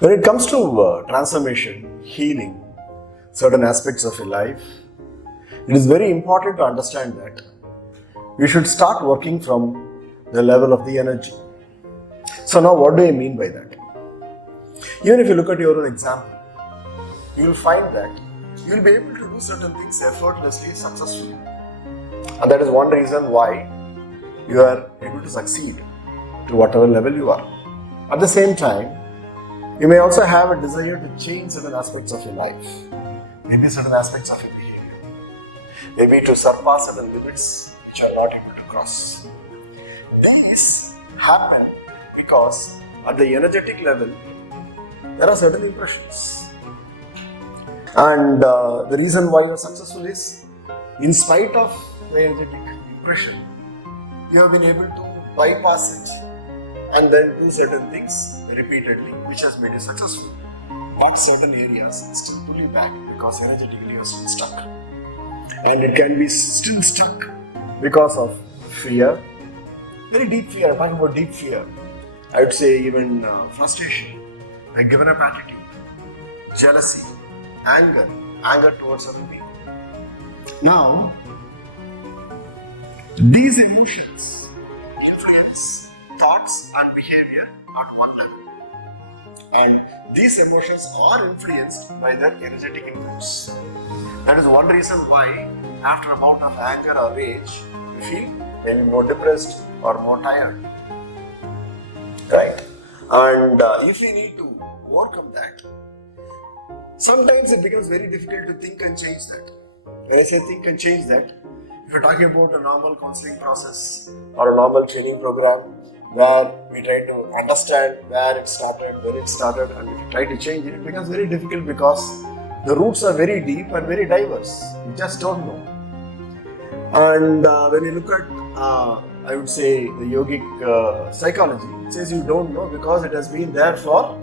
When it comes to transformation, healing, certain aspects of your life, it is very important to understand that we should start working from the level of the energy. So now what do I mean by that? Even if you look at your own example, you will find that you will be able to do certain things effortlessly, successfully. And that is one reason why you are able to succeed to whatever level you are. At the same time, you may also have a desire to change certain aspects of your life, maybe certain aspects of your behavior, maybe to surpass certain limits which you are not able to cross. These happen because at the energetic level, there are certain impressions. And the reason why you are successful is, in spite of the energetic impression, you have been able to bypass it and then do certain things repeatedly, which has made you successful. But certain areas still pull you back because energetically you are still stuck. And it can be still stuck because of fear, very deep fear. I'm talking about deep fear. I would say even frustration, a given up attitude, jealousy, anger towards other people. Now, these emotions influence thoughts and behavior on one level. And these emotions are influenced by their energetic inputs. That is one reason why after a bout of anger or rage, you feel maybe more depressed or more tired. Right? And if we need to overcome that, sometimes it becomes very difficult to think and change that. When I say think and change that, if you're talking about a normal counseling process or a normal training program where we try to understand where it started, when it started, and if you try to change it, it becomes very difficult because the roots are very deep and very diverse. You just don't know. And when you look at, I would say, the yogic psychology, it says you don't know because it has been there for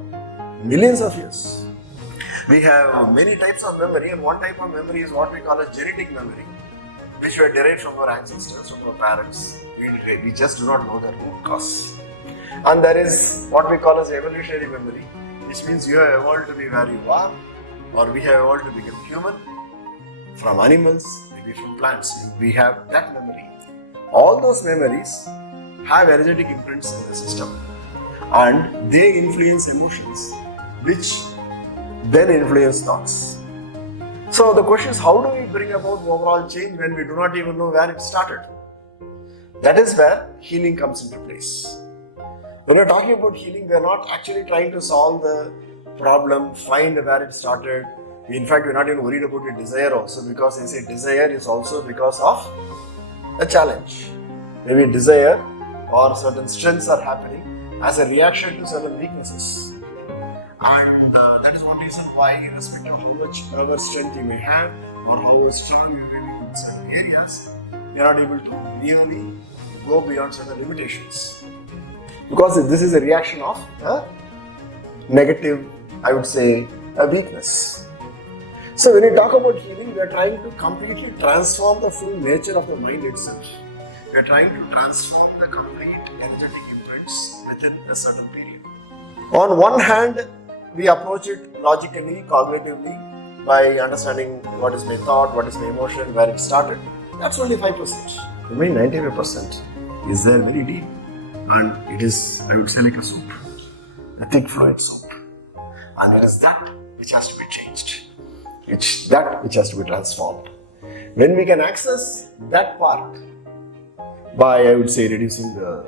millions of years. We have many types of memory, and one type of memory is what we call as genetic memory, which were derived from our ancestors, from our parents. We just do not know the root cause. And there is what we call as evolutionary memory, which means you have evolved to be where you are, or we have evolved to become human, from animals, maybe from plants. We have that memory. All those memories have energetic imprints in the system, and they influence emotions, which then influence thoughts. So the question is, how do we bring about overall change when we do not even know where it started? That is where healing comes into place. When we're talking about healing, we're not actually trying to solve the problem, find where it started. In fact, we're not even worried about your desire also, because they say desire is also because of a challenge. Maybe desire or certain strengths are happening as a reaction to certain weaknesses. And that is one reason why, irrespective of how much however strength you may have or how strong you may be in certain areas, you are not able to really go beyond certain limitations. Because this is a reaction of a negative, I would say, a weakness. So when we talk about healing, we are trying to completely transform the full nature of the mind itself. We are trying to transform the complete energetic imprints within a certain period. On one hand, we approach it logically, cognitively, by understanding what is my thought, what is my emotion, where it started. That's only 5%. The remaining 95% is there very deep. And it is, I would say, like a soup, a thick fluid soup. And it is that which has to be changed, which has to be transformed. When we can access that part by, I would say, reducing the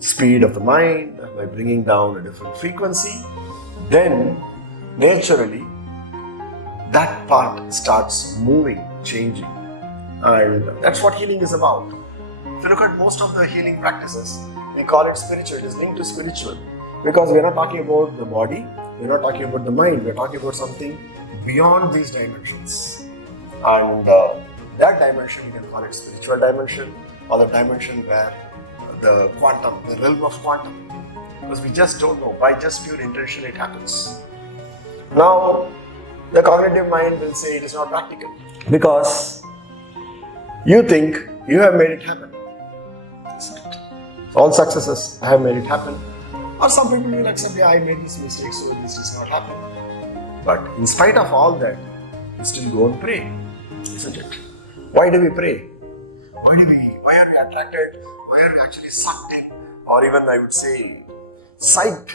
speed of the mind, by bringing down a different frequency, then naturally that part starts moving, changing. And that's what healing is about. If you look at most of the healing practices, we call it spiritual. It is linked to spiritual because we are not talking about the body, we are not talking about the mind, we are talking about something beyond these dimensions. And that dimension, you can call it spiritual dimension, or the dimension where the quantum, the realm of quantum, because we just don't know. By just pure intention it happens. Now, the cognitive mind will say it is not practical because you think you have made it happen. All successes, I have made it happen. Or some people will accept, I made this mistake, so this is not happening. But in spite of all that, we still go and pray, isn't it? Why do we pray? Why are we attracted? Why are we actually sucked in? Or even I would say, psyched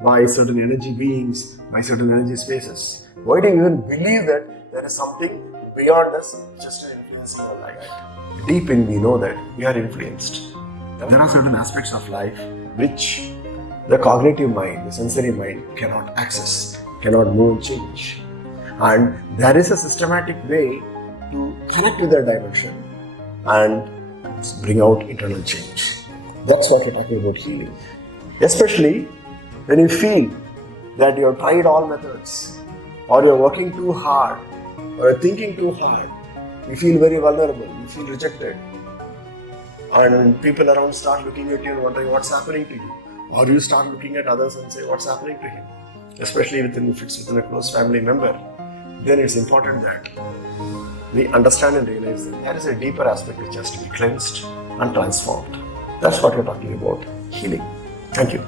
by certain energy beings, by certain energy spaces? Why do we even believe that there is something beyond us which is still influencing our life? Deep in we know that we are influenced. There are certain aspects of life which the cognitive mind, the sensory mind cannot access, cannot move and change. And there is a systematic way to connect with that dimension and bring out internal change. That's what we're talking about healing. Especially when you feel that you have tried all methods, or you're working too hard, or you're thinking too hard, you feel very vulnerable, you feel rejected. And when people around start looking at you and wondering what's happening to you, or you start looking at others and say what's happening to him, especially if it's within a close family member, then it's important that we understand and realize that there is a deeper aspect which has to be cleansed and transformed. That's what we're talking about, healing. Thank you.